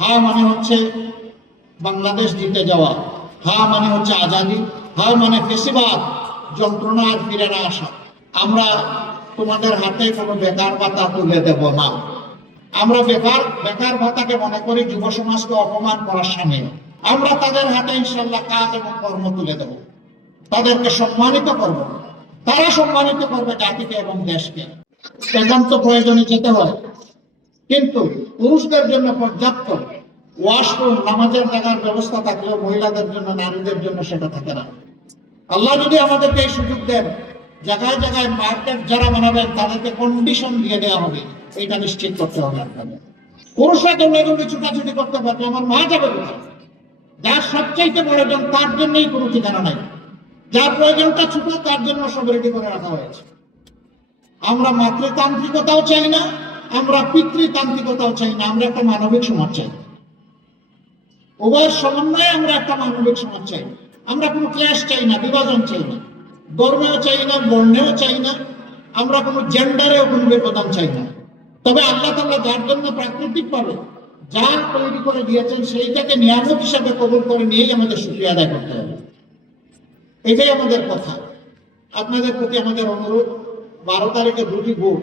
হা মানে হচ্ছে বাংলাদেশ জিতে যাওয়া, হা মানে হচ্ছে আজাদি, হা মানে ফেসিবাদ, যন্ত্রণা আর ফিরে না আসা। আমরা তোমাদের হাতে কোনো বেকার ভাতা তুলে দেব না। আমরা বেকার ভাতাকে মনে করি যুব সমাজকে অপমান করার সামিল। আমরা তাদের হাতে ইনশাল্লাহ কাজ এবং কর্ম তুলে দেব, তাদেরকে সম্মানিত করব, তারা সম্মানিত করবে জাতিকে এবং দেশকে। একান্ত প্রয়োজনে যেতে হয়, কিন্তু পুরুষদের জন্য পর্যাপ্ত ওয়াশরুম, নামাজের জায়গার ব্যবস্থা থাকলেও মহিলাদের জন্য, নারীদের জন্য সেটা থাকে না। আল্লাহ যদি আমাদেরকে এই সুযোগ দেন, জায়গায় জায়গায় মার্কেট যারা বানাবেন তাদেরকে কন্ডিশন দিয়ে দেওয়া হবে, এটা নিশ্চিত করতে হবে আপনাদের। পুরুষরা দৌড়ে ছুটাছুটি করতে পারবে, আমার মা যাবে কোথায়? যার সবচাইতে প্রয়োজন তার জন্যই কোনো ঠিকানা নাই, যার প্রয়োজনটা ছোট তার জন্য সব রেডি করে রাখা হয়েছে। আমরা মাতৃতান্ত্রিকতাও চাই না, আমরা পিতৃতান্ত্রিকতাও চাই না, আমরা একটা মানবিক সমাজ চাই। উভয়ের সমন্বয়ে আমরা একটা মানবিক সমাজ চাই। আমরা কোনো ক্লাস চাই না, বিভাজন চাই না, ধর্মেও চাই না, বর্ণেও চাই না, আমরা কোনো জেন্ডারেও কোনো ব্যবধান চাই না। তবে আল্লাহ তাআলা যার জন্য প্রাকৃতিক ভাবে যা তৈরি করে দিয়েছেন সেইটাকে নিয়ামত হিসাবে কবুল করে নিয়েই আমাদের শুকরিয়া আদায় করতে হবে। এটাই আমাদের কথা। আপনাদের প্রতি আমাদের অনুরোধ, 12 তারিখে দুটি ভোট,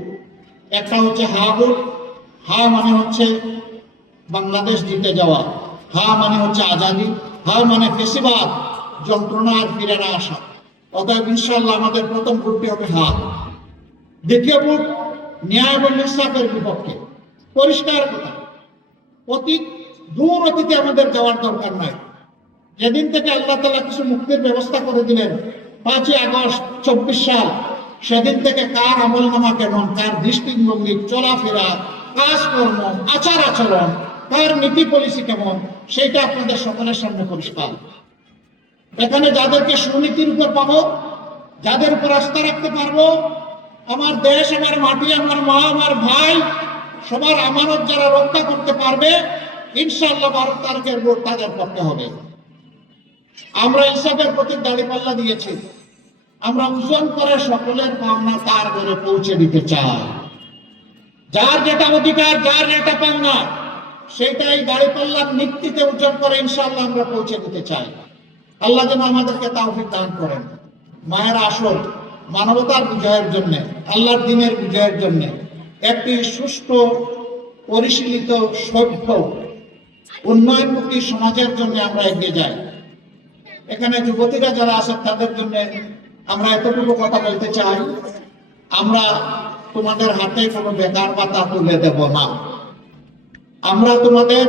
একটা হচ্ছে হা ভোট। হা মানে হচ্ছে বাংলাদেশ জিতে যাওয়া, হা মানে হচ্ছে আজাদি, হা মানে ফেসিবাদ, যন্ত্রণা আর ফিরে না আসা। অতএব ইনশাআল্লাহ আমাদের প্রথম ভোটটি হবে হা। দ্বিতীয় ভোট ন্যায় এবং ইনসাফের বিপক্ষে। পরিষ্কার কথা, দূর অতীতে আমাদের যাওয়ার দরকার নাই। যেদিন থেকে আল্লাহ তাআলা কিছু মুক্তির ব্যবস্থা করে দিলেন, 5ই আগস্ট 24 সাল, সেদিন থেকে কার আমলনামা কেমন, কার দৃষ্টিভঙ্গি, চলাফেরা, কাজকর্ম, আচার আচরণ, কার নীতি পলিসি কেমন, সেটা আপনাদের সকলের সামনে পরিষ্কার। এখানে যাদেরকে সুনীতির উপর পাবো, যাদের উপর আস্থা রাখতে পারবো, আমার দেশ, আমার মাটি, আমার মা, আমার ভাই, সবার আমানত যারা রক্ষা করতে পারবে, ইনশাআল্লাহ 12 তারিখের ভোট তাদের করতে হবে। আমরা ইনসাফের প্রতি দাঁড়িপাল্লা দিয়েছি, আমরা ওজন করে সকলের পাওনা তার ঘরে পৌঁছে দিতে চাই। যার যেটা অধিকার, যার যেটা পাওনা, সেটাই দাঁড়িপাল্লার নিক্তিতে ওজন করে ইনশাআল্লাহ আমরা পৌঁছে দিতে চাই। আল্লাহ যেন আমাদেরকে তাওফিক দান করেন। মায়ের আসল মানবতার বিজয়ের জন্য, আল্লাহর দ্বীনের বিজয়ের জন্য, একটি সুষ্ঠু, পরিশীলিত, সভ্য, উন্নয়নমুখী সমাজের জন্য আমরা এগিয়ে যাই। এখানে যুবতীরা যারা আছেন তাদের জন্য আমরা এতটুকু কথা বলতে চাই, আমরা তোমাদের হাতে কোনো বেকার ভাতা তুলে দেব না। আমরা তোমাদের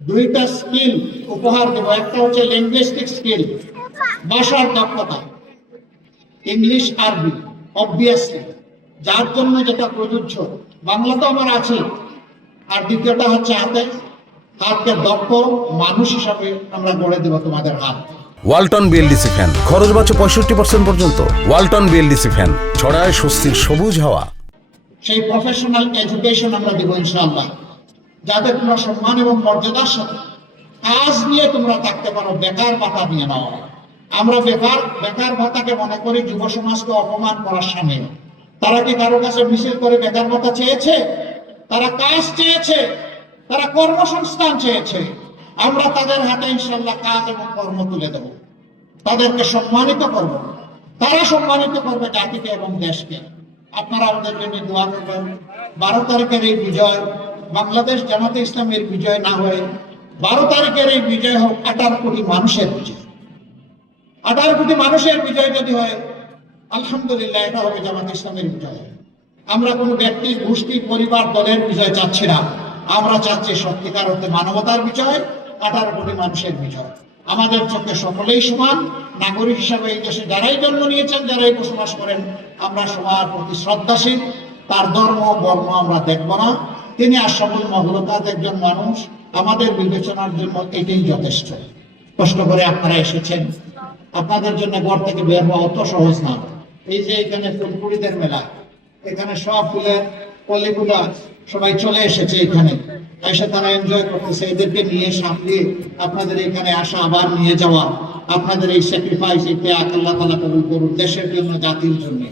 2টা স্কিল উপহার দেব। একটা হচ্ছে লিঙ্গুইস্টিক স্কিল, ভাষার দক্ষতা, ইংলিশ আরবি, অবভিয়াসলি যার জন্য যেটা প্রযোজ্য, বাংলা তো আমার আছে। আর দ্বিতীয়টা হচ্ছে হাতকে দক্ষ মানুষ হিসাবে আমরা গড়ে দেব তোমাদের হাত। ওয়ালটন বিএলডিসি ফ্যান, খরচ বাঁচে 65% পর্যন্ত। ওয়ালটন বিএলডিসি ফ্যান ছড়ায় স্বস্তির সবুজ হাওয়া। সেই প্রফেশনাল এডুকেশন আমরা দেব ইনশাআল্লাহ, যাতে তোমরা সম্মান এবং মর্যাদার সাথে কাজ নিয়ে তোমরা থাকতে পারো, বেকার ভাতা নিয়ে নাও। আমরা বেকার ভাতাকে মনে করি যুব সমাজকে অপমান করার সামিল। তারা কি কারো কাছে মিছিল করে বেকার ভাতা চেয়েছে? তারা কাজ চেয়েছে, তারা কর্মসংস্থান চেয়েছে। আমরা তাদের হাতে ইনশাআল্লাহ কাজ এবং কর্ম তুলে দেব, তাদেরকে সম্মানিত করব, তারা সম্মানিত করবে জাতিকে এবং দেশকে। আপনারা আমাদের জন্য দোয়া করবেন। 12 তারিখের এই বিজয় বাংলাদেশ জামাতে ইসলামের বিজয় না হয়ে 12 তারিখের এই বিজয় হোক 18 কোটি মানুষের বিজয়। 18 কোটি মানুষের বিজয় যদি হয়, আলহামদুলিল্লাহ, এটা হবে জামাতে ইসলামের বিজয়। আমরা কোনো ব্যক্তি, গোষ্ঠী, পরিবার, দলের বিজয় চাচ্ছি না। আমরা চাচ্ছি সত্যিকার অর্থে মানবতার বিজয়, 18 কোটি মানুষের বিজয়। আমাদের চোখে সকলেই সমান। নাগরিক হিসাবে এই দেশে যারাই জন্ম নিয়েছেন, যারাই বসবাস করেন, আমরা সবার প্রতি শ্রদ্ধাশীল। তার ধর্ম বর্ণ আমরা দেখব না। তিনি আশরাফুল মাখলুকাত, একজন মানুষ। আমাদের বিবেচনার জন্য এটাই যথেষ্ট। কষ্ট করে আপনারা এসেছেন, আপনাদের জন্য ঘর থেকে বের হওয়া অত সহজ না। এই যে এখানে ফুলপুরিদের মেলা, এখানে সব ফুলের কলিগুলা সবাই চলে এসেছে, এখানে এসে তারা এনজয় করতেছে। এদেরকে নিয়ে সামনে আপনাদের এখানে আসা, আবার নিয়ে যাওয়া, আপনাদের এই স্যাক্রিফাইস, এই ত্যাগ আল্লাহ তাআলা কবুল করুন দেশের জন্য, জাতির জন্য।